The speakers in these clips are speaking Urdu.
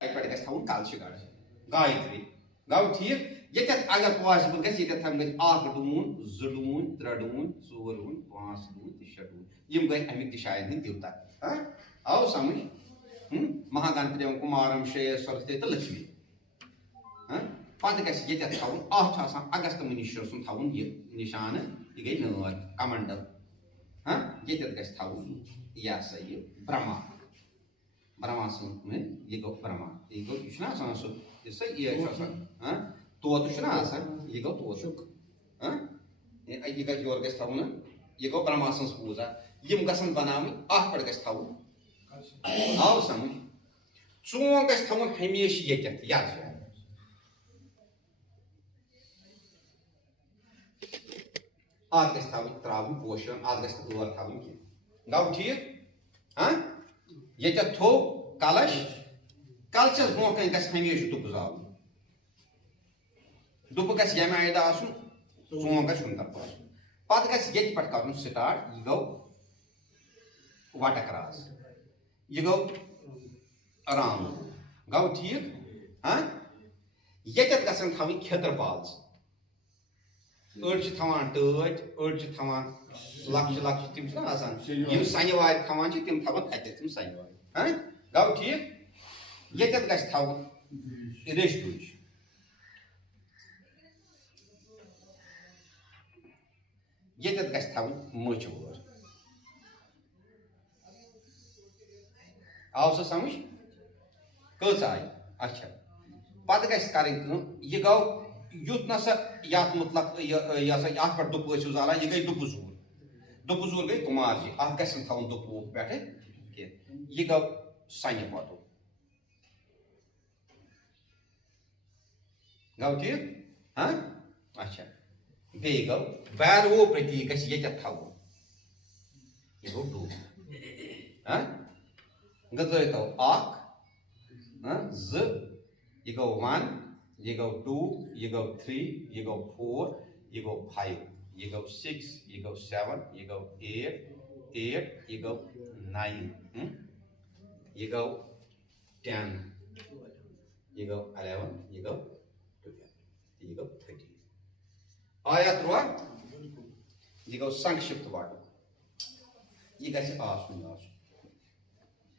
پٮ۪ٹھ گژھِ تھاوُن کلچہِ گڑھ گایتری گوٚو ٹھیٖک ییٚتٮ۪تھ اگر پاسِبٕل گژھِ ییٚتٮ۪تھ تھاوٕنۍ گژھِ اکھ ڈوٗن زٕ ڈوٗنۍ ترٛےٚ ڈوٗنۍ ژور ڈوٗنۍ پانٛژھ ڈوٗنۍ تہٕ شےٚ ڈوٗنۍ یِم گٔے امیِکۍ دِشایَن ہٕنٛدۍ دیوتا آو سمجھ مہاگنپتیم کُمارم شیٚیس سرسوتی تہٕ لکشمی پتہٕ گژھِ ییٚتٮ۪تھ تھاوُن اَتھ چھُ آسان اگست منیٖشور سُنٛد تھاوُن یہِ نِشانہٕ یہِ گٔے نٲر کمنڈل ییٚتٮ۪تھ گژھِ تھاوُن یہِ ہسا یہِ برٛہما برٛہما سٕنٛز یہِ گوٚو برٛہما یہِ گوٚو یہِ چھُنہ آسان سُہ یُس سا یہِ چھُ آسان طوطہٕ چھُنہ آسان یہِ گوٚو طوطہٕ یہِ گژھِ یورٕ گژھِ تھاوُن یہِ گوٚو برٛہما سٕنٛز پوٗزا یِم گژھن بناوٕنۍ اَتھ پٮ۪ٹھ گژھِ تھاوُن آو سمجھ ژونٛگ گژھِ تھاوُن ہمیشہٕ ییٚتٮ۪تھ یتھ جایہِ اَتھ گژھِ ترٛاوٕنۍ پوشن اَتھ گژھِ نہٕ ٲر تھاوٕنۍ کینٛہہ گوٚو ٹھیٖک ییٚتٮ۪تھ تھوٚو کلش کلچس برٛونٛہہ کَنہِ گژھِ ہمیشہٕ دُبہٕ زالُن دُبہٕ گژھِ ییٚمہِ آیہِ آسُن ژونٛگ گژھِ ہُنٛد طرفہٕ آسُن پتہٕ گژھِ ییٚتہِ پٮ۪ٹھ کرُن سٹارٹ یہِ گوٚو وٹہٕ کراس یہِ گوٚو رام گوٚو ٹھیٖک ییٚتٮ۪تھ گژھن تھاوٕنۍ کھٔدٕر بالژٕ أڑۍ چھِ تھاوان ٹٲٹۍ أڑۍ چھِ تھاوان لۄکچہِ لۄکچہِ تِم چھِنہ آسان یِم سنہِ وارِ تھاوان چھِ تِم تھاوان اَتٮ۪تھ تِم سنہِ وارِ گوٚو ٹھیٖک ییٚتٮ۪تھ گژھِ تھاوُن ریٚش گُج ییٚتٮ۪تھ گژھِ تھاوٕنۍ مٔچھ وٲر آو سا سمجھ کٔژ آیہِ اچھا پتہٕ گژھِ کَرٕنۍ کٲم یہِ گوٚو یُتھ نسا یتھ مُتلق یہِ ہسا اتھ پٮ۪ٹھ دُپہٕ ٲسِو زالان یہِ گٔے دُپہٕ زوٗر گٔے کُمار جی اتھ گژھِ نہٕ تھاوُن دُپہٕ وُپہٕ پٮ۪ٹھٕ کینٛہہ یہِ گوٚو سنہِ پتہٕ گوٚو ٹھیٖک اچھا بیٚیہِ گوٚو بھیرو پرٛتیٖک گژھِ ییٚتٮ۪تھ تھاوُن یہِ گوٚو ڈوٗ گٔژھٲیتو اکھ زٕ یہِ گوٚو 1 یہِ گوٚو 2 یہِ گوٚو 3 یہِ گوٚو 4 یہِ گوٚو 5 یہِ گوٚو 6 یہِ گوٚو 7 یہِ گوٚو 8 یہِ گوٚو 9 یہِ گوٚو 10 یہِ گوٚو 11 یہِ گوٚو 12 یہِ گوٚو 13 آیا ترٛووا یہِ گوٚو سنکشپت وٹ یہِ گژھِ آسُن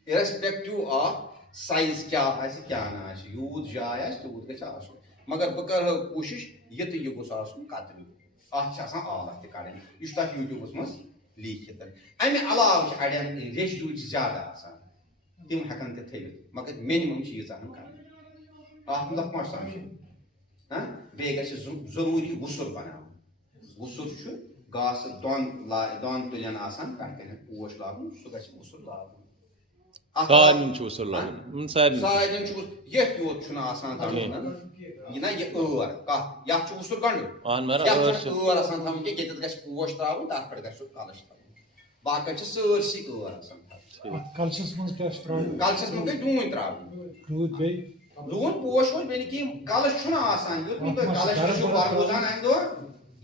irrespective of سایز کیٛاہ آسہِ کیٛاہ نہٕ آسہِ یوٗت جاے آسہِ تیوٗت گژھِ آسُن مگر بہٕ کرٕ کوٗشش یہِ تہٕ یہِ گوٚژھ آسُن قطرٕ اتھ چھِ آسان آر تہِ کڑٕنۍ یہِ چھُ تتھ یوٗٹیوٗبس منٛز لیٖکھِتھ امہِ علاوٕ چھِ اڑٮ۪ن ریٚش جوٗرۍ چھِ زیادٕ آسان تِم ہٮ۪کن تہِ تھٲوِتھ مگر مِنِمم چھِ ییٖژاہ ہن کرٕنۍ اتھ مطلب ما سمجھ بیٚیہِ گژھِ ضروٗری وُسُر بناوُن وُسُر چھُ گاسہٕ دۄن تُلین آسان پٮ۪ٹھٕ کَنٮ۪تھ پوش لاگُن سُہ گژھِ وُسُر لاگُن سارنٕے چھُ وُسُر لاگُن سارنٕے چھُ ییٚتھۍ یوت چھُنہٕ آسان گنٛڈُن یہِ نا یہِ ٲر کتھ یتھ چھُ وُسُر گنٛڈُن یتھ چھُنہٕ ٲر آسان تھاوٕنۍ کینٛہہ ییٚتٮ۪تھ گژھِ پوش ترٛاوُن تتھ پٮ۪ٹھ گژھِ سُہ کلش تھاوُن باقٕے چھِ سٲرسٕے ٲر آسان کلچس منٛز کیٛاہ چھُ ترٛاوُن کلچس منٛز گٔے ڈوٗنۍ ترٛاوٕنۍ ڈوٗنۍ پوش ووش بیٚیہِ نہٕ کِہیٖنۍ کلش چھُنہٕ آسان یُتھ نہٕ تۄہہِ کلش چھُ پرموٗزان امہِ دۄہ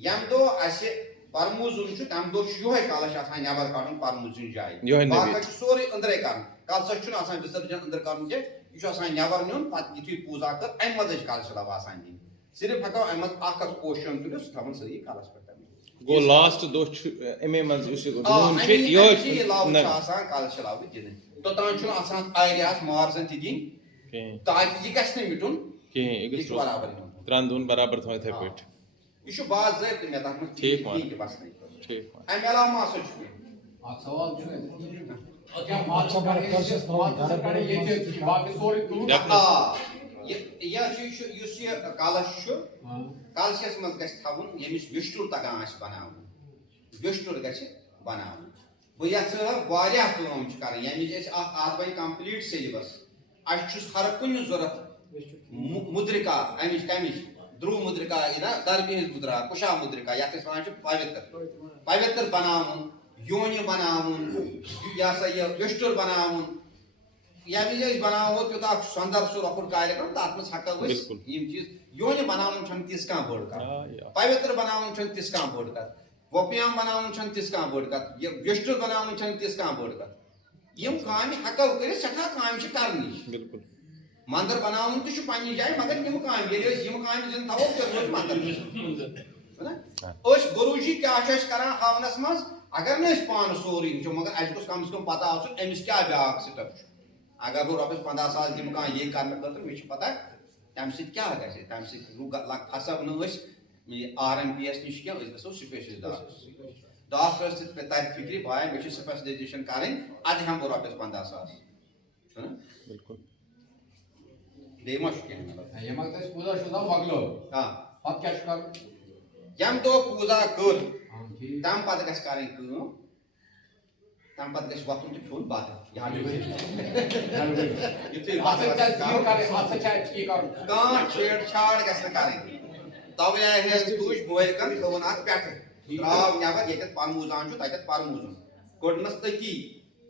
ییٚمہِ دۄہ اَسہِ پرموٗزُن چھُ تمہِ دۄہ چھُ یِہوے کلش آسان نٮ۪بر کڑُن پرموٗزٕنۍ جایہِ باقٕے چھُ سورُے أنٛدرے کرُن کلسس چھُنہٕ آسان وِسرجن أنٛدر کرُن کینٛہہ یہِ چھُ آسان نٮ۪بر نیُن پتہٕ یِتھُے پوٗزا کٔر امہِ منٛزٕے چھِ کلشہِ لو آسان دِنۍ صرف ہٮ۪کو امہِ منٛز اکھ پوشن تُلِتھ سُہ تھاوُن سٲری کلس پٮ۪ٹھ گوٚو لاسٹ دۄہ چھُ اَمے منٛز یُس لو چھُ آسان کلشہِ لو دِنہٕ توٚتام چھُنہٕ آسان ایریاہس مارزن تہِ دِنۍ تاکہِ یہِ گژھِ نہٕ مِٹُن کِہیٖنۍ یہِ چھُ برابر یِوان 3 دۄہن برابر تھاوٕنۍ یِتھٕے پٲٹھۍ یہِ چھُ باضٲبطہٕ مےٚ تتھ منٛز ٹھیٖک امہِ علاوٕ ما ہسا چھُ یُس یہِ کلش چھُ کلشس منٛز گژھِ تھاوُن ییٚمِس وِشٹُر تگان آسہِ بناوُن وِشٹُر گژھِ بناوُن بہٕ یژھٕ واریاہ کٲم چھِ کرٕنۍ ییٚمہِ وِزِ أسۍ اتھ بنہِ کمپلیٖٹ سیلبس اَسہِ چھُ ہر کُنہِ ضوٚرتھ مُدرِکا امِچ کمِچ دھرو مُدرِکا دربہِ ہٕنٛز مُدرا کُشا مُدرِکا یتھ أسۍ ونان چھِ پویتر بناوُن یونہِ بناوُن یہِ ہسا یہِ وِشٹُر بناوُن ییٚمہِ وِزِ أسۍ بناوو تیوٗتاہ سۄندر سُہ لۄکُٹ کاریکرم تتھ منٛز ہٮ۪کو أسۍ یِم چیٖز یونہِ بناوُن چھنہٕ تِژھ کانٛہہ بٔڑ کتھ پویتر بناوُن چھنہٕ تِژھ کانٛہہ بٔڑ کتھ وۄپیام بناوُن چھنہٕ تِژھ کانٛہہ بٔڑ کتھ یہِ وِشٹُر بناوُن چھنہٕ تِژھ کانٛہہ بٔڑ کتھ یِم کامہِ ہٮ۪کو کٔرِتھ سٮ۪ٹھاہ کامہِ چھِ کرنٕچ مندر بناون تہ چھ پننہِ جایہِ مگر یم کامہِ ییٚلہِ أسۍ یم کامہِ زِندٕ تھاوو تیٚلہِ روزِ مندر أسۍ گروجی کیٛاہ چھِ أسۍ کران ہاونس منٛز اگر نہٕ أسۍ پانہٕ سورُے وٕچھو مگر اَسہِ گوٚژھ کم سے کم پتہ آسُن أمِس کیٛاہ بیٛاکھ سِٹٮ۪پ چھُ اگر بہٕ رۄپیس 15,000 دِمہٕ کانٛہہ یہِ کرنہٕ خٲطرٕ مےٚ چھِ پتہ تمہِ سۭتۍ کیٛاہ گژھِ تمہِ سۭتۍ کھسو نہٕ أسۍ RMPS نِش کینٛہہ أسۍ گژھو سپیشلِسٹ ڈاکٹرس تہِ ترِ فکرِ بایا مےٚ چھِ سپیشلایزیشن کرٕنۍ ادٕ ہٮ۪مہٕ بہٕ رۄپیس 15,000 چھُنہ بیٚیہِ ما چھُ کینٛہہ ییٚمہِ پوٗزا شوٗزا مۄکلو پتہٕ کیٛاہ چھُ کرُن ییٚمہِ دۄہ پوٗزا کٔر تمہِ پتہٕ گژھِ کرٕنۍ کٲم تمہِ پتہٕ گژھِ وۄتھُن تہٕ کھیوٚن بتہٕ کانٛہہ چھیڑ چھاڑ گژھِ نہٕ کرٕنۍ توے آیہِ تُج مٲلکن تھٲوٕن اتھ پٮ۪ٹھٕ درٛاو نٮ۪بر ییٚتٮ۪تھ پرموٗزان چھُ تتٮ۪تھ پرموٗزُن کوٚڑنس تٔتی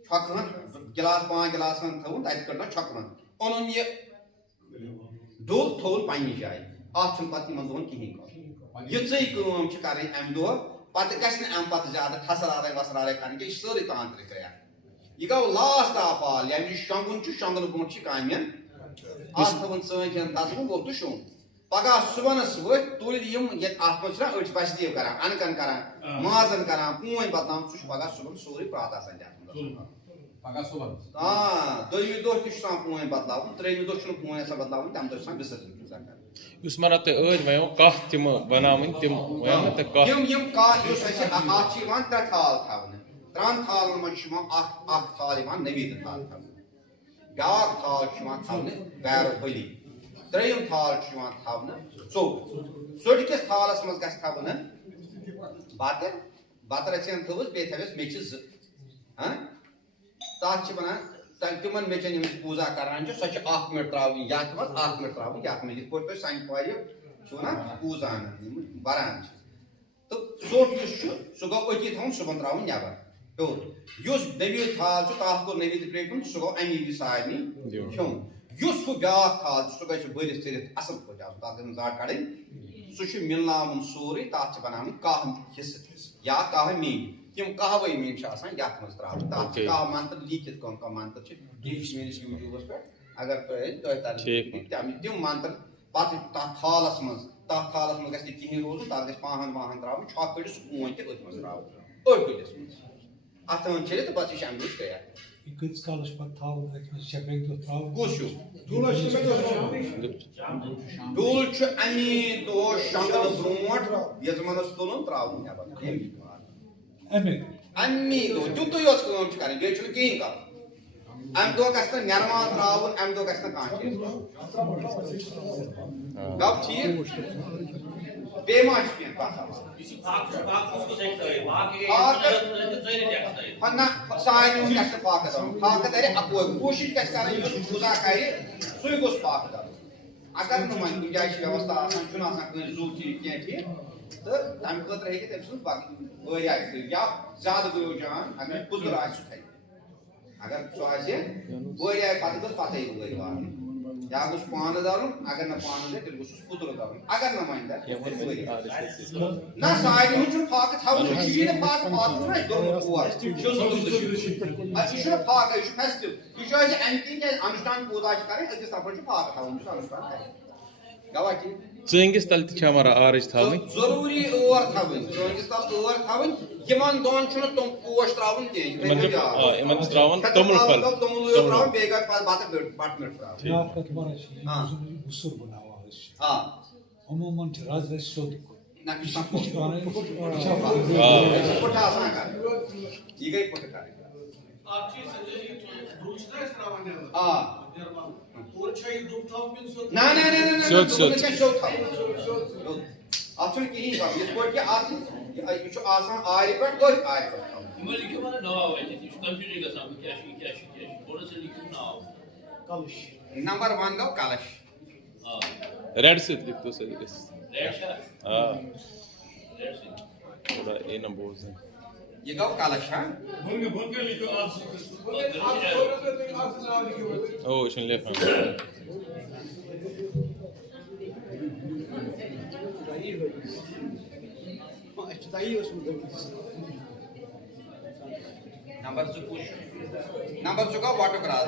چھۄکہٕ ہن گِلاس 5 گِلاس ہن تھٲوُن تتہِ کٔڑنس چھۄکہٕ ہن اوٚنُن یہِ ڈوٚل تھوٚوُن پننہِ جایہِ اتھ چھُنہٕ پتہٕ یِمن دۄہن کِہینۍ کرُن یِژٕے کٲم چھِ کرٕنۍ امہِ دۄہ پتہٕ گژھِ نہٕ امہِ پتہٕ زیادٕ ٹھسرارے وسرارے کرٕنۍ کینٛہہ یہِ چھِ سٲرٕے تانترِکیا یہِ گوٚو لاسٹ آف آل ییٚمہِ نِش شۄنٛگُن چھُ شۄنٛگنہٕ برونٛٹھ چھِ کامٮ۪ن اتھ تھٲوٕن ژٲنٛگۍ ہن دزوُن گوٚو تہٕ شوٚنٛگ پگہہ صُبحنس ؤتھۍ تُلۍ یم ییٚتہِ اتھ منٛز چھِنہ أڑۍ چھِ بسدیو کران انکن کران مازن کران پوٗنۍ بدلاوان سُہ چھُ پگہہ صُبحن سورُے پرٛاتھ آسان پگہہ صُبحن دوٚیمہِ دۄہ تہِ چھُ آسان پوٗنۍ بدلاوُن ترٛیٚیمہِ دۄہ چھُنہٕ پوٗنۍ آسان بدلاوُن تمہِ دۄہ چھُ آسان وِسرجن یُس مطلب تۄہہِ ٲدۍ وَنیو کَتھ تِم بناوٕنۍ تِم وَنیو نہ تۄہہِ کَتھ یِم کَتھ یُس اَسہِ اتھ چھِ یِوان 3 تھال تھاونہٕ 3 تھالن منٛز چھُ یِوان اکھ تھال یِوان نویٖد تھال تھاونہٕ بیٛاکھ تھال چھُ یِوان تھاونہٕ بیرو بٔلی ترٛیٚیِم تھال چھُ یِوان تھاونہٕ ژوٚٹ ژوٚٹکِس تھالس منٛز گژھِ تھاوُن بتہٕ رژھِ تھٲوٕس بیٚیہِ تھٲوِس میٚژِ 2 تتھ چھِ ونان تِمن میٚژن یِم پوٗزا کران چھِ سۄ چھِ 1 مِنٹ تراوٕنۍ یتھ منٛز 1 مِنٹ تراوٕنۍ یتھ منٛز یِتھ پٲٹھۍ تُہۍ سانہِ کورِ چھِو ونان پوٗزان بران چھِ تہٕ ژوٚٹ یُس چھُ سُہ گوٚو أتی تھاوُن صُبحن تراوُن نٮ۪بر ہیوٚر یُس نویٖد تھال چھُ تتھ کوٚر نویٖد پریٚکُن سُہ گوٚو امی وِزِ سارنٕے کھیوٚن یُس ہُہ بیٛاکھ تھال چھُ سُہ گژھِ بٔرِتھ ژٔرِتھ اصل پٲٹھۍ آسُن تتھ گژھِ نہٕ زڈ کڑٕنۍ سُہ چھُ مِلناوُن سورُے تتھ چھِ بناوٕنۍ کاہ حصہٕ یا کاہ میٖنۍ تِم کاہوے میٖنۍ چھِ آسان یتھ منٛز تراوٕنۍ تتھ چھِ کاہ منتر لیٖکھِتھ کانٛہہ منتر چھِ یہِ چھِ میٲنِس یوٗٹیوٗبس پٮ۪ٹھ اگر تۄہہِ ترِ تِم منتر پتہٕ تتھ تھالس منٛز گژھِ نہٕ کِہینۍ روزُن تتھ گژھِ پاہن واہن تراوُن چھۄکھ کٔڑِتھ سُہ پوٗنۍ تہِ أتھۍ منٛز تراوُن أڑۍ کٔڑِس منٛز اتھن چھٔلِتھ تہٕ پتہٕ چھِ امہِ دۄہ تیار کۭتِس کالس پتہٕ تھاوُن اَتھ منٛز چھا بیٚکہِ دۄہ تراوُن کُس ہیوٗ ڈوٗل چھُ امی دۄہ شۄنٛگنہٕ برونٛٹھ یزمنس تُلُن تراوُن نٮ۪بر امی دۄہ تیُتُے یوت کٲم چھِ کرٕنۍ بیٚیہِ چھُنہٕ کِہینۍ کرُن امہِ دۄہ گژھِ نہٕ نٮ۪رمان تراوُن امہِ دۄہ گژھِ نہٕ کانٛہہ چیٖز گوٚو ٹھیٖک بیٚیہِ ما چھُ کینٛہہ نہ سارنٕے ہُنٛد گژھِ نہٕ فاقہٕ دَرُن فاقہٕ دَرِ اَپوے کوٗشِش گژھِ کرٕنۍ یُس پوٗزا کرِ سُے گوٚژھ فاقہٕ دَرُن اگر نہٕ وۄنۍ کُنہِ جایہِ چھِ ویوستھا آسان چھُنہٕ آسان کٲنٛسہِ زوٗ ٹھیٖک کینٛہہ ٹھیٖک تہٕ تمہِ خٲطرٕ ہیٚکہِ تٔمۍ سٕنٛز وٲرۍ آسہِ کٔرِتھ یا زیادٕ گٔیو جان اگر پُتُر آسہِ سُہ تھایہِ اگر سُہ آسہِ وٲرۍ آیہِ پتہٕ گٔژھ پتہٕ وٲرۍ واتٕنۍ یا گوٚژھ پانہٕ دَرُن اگر نہٕ پانہٕ دَرِ تیٚلہِ گوٚژھُس پُتُر دَرُن اگر نہٕ وۄنۍ دَرِ نہ سارنٕے ہُنٛد چھُنہٕ فاقہٕ تھاوُن یہِ چھُ نہٕ فاقہٕ چھُنہ اَسہِ دوٚرمُت پور یہِ چھُنہٕ فاقہٕ یہِ چھُ فیسٹِو یہِ چھُ اَسہِ اَمہِ کِنۍ کیازِ انُشٹان پوٗزا چھِ کرٕنۍ أکِس نفرَس چھُ فاقہٕ تھاوُن یُس انُشٹان کرِ گوٚوا ٹھیٖک ژٲنٛگِس تل تہِ چھا مَران آرٕچ تھاوٕنۍ ضروٗری ٲر تھاوٕنۍ ژٲنٛگِس تل ٲر تھاوٕنۍ یِمن دۄہن چھُنہٕ تِم پوش تراوُن کینٛہہ یِمن چھِ تراوان توٚمُل پھل توٚمُل یوت تراوُن بیٚیہِ گژھِ پتہٕ بتہٕ مِٹ تراوُن بیٛاکھ کتھ وَنان چھِ یُس وُسُر بناوان أسۍ عموٗمن چھِ رز اَسہِ سیوٚد نہ یہِ چھُ پُٹھ آسان کرٕنۍ یہِ گٔے پُٹھٕ کرٕنۍ نہ سیوٚد تھاوُن اتھ چھُنہٕ کِہینۍ کرُن یِتھ پٲٹھۍ کہِ اتھ یہِ چھُ آسان آرِ پٮ۪ٹھ أتھۍ آرِ پٮ۪ٹھ تھاوُن نمبر 1 گوٚو کلش ریڈ سۭتۍ لیکھتو سٲری تھوڑا اے نہ بوزن یہِ گوٚو کلش او یہِ چھُنہٕ لیکھان نمبر 2 گوٚو وٹُک راز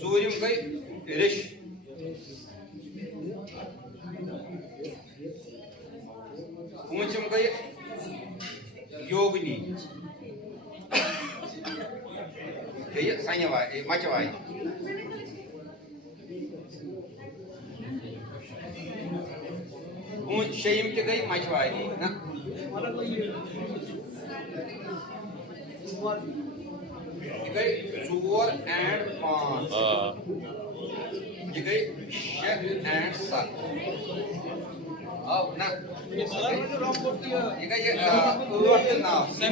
ژوٗرِم گٔے ریش پوٗنٛژِم گٔے یوگنی گٔیہِ سنہِ واجہِ مچہِ واجہِ شیٚیِم تہِ گٔے مچہِ واجنی نہ یہ گئی 4 اینڈ 5 یہ گئی 6 اینڈ 7 نا یہ گئی 8 تہٕ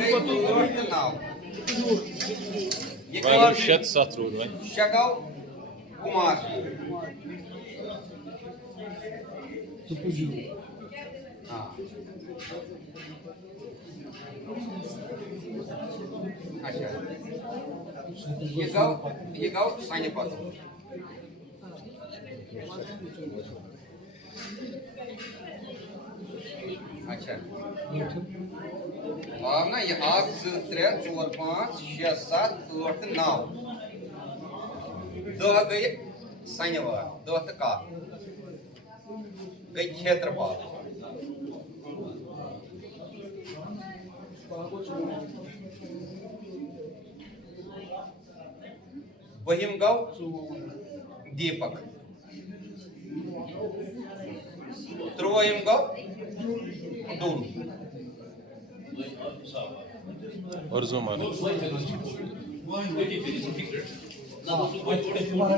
9 یہ Vain 7 rood vain. 6 گو کمار ہاں اچھا یہ گو سانہِ پتہٕ اچھا آو نا یہ 1 2 3 4 5 6 7 8 تہٕ 9 10 گٔیہِ سانہِ وار 10 تہٕ 1 گٔیہِ کھیتر پال بہم گو دیپک تروہم گو ڈون Orzo Mare. تمہارا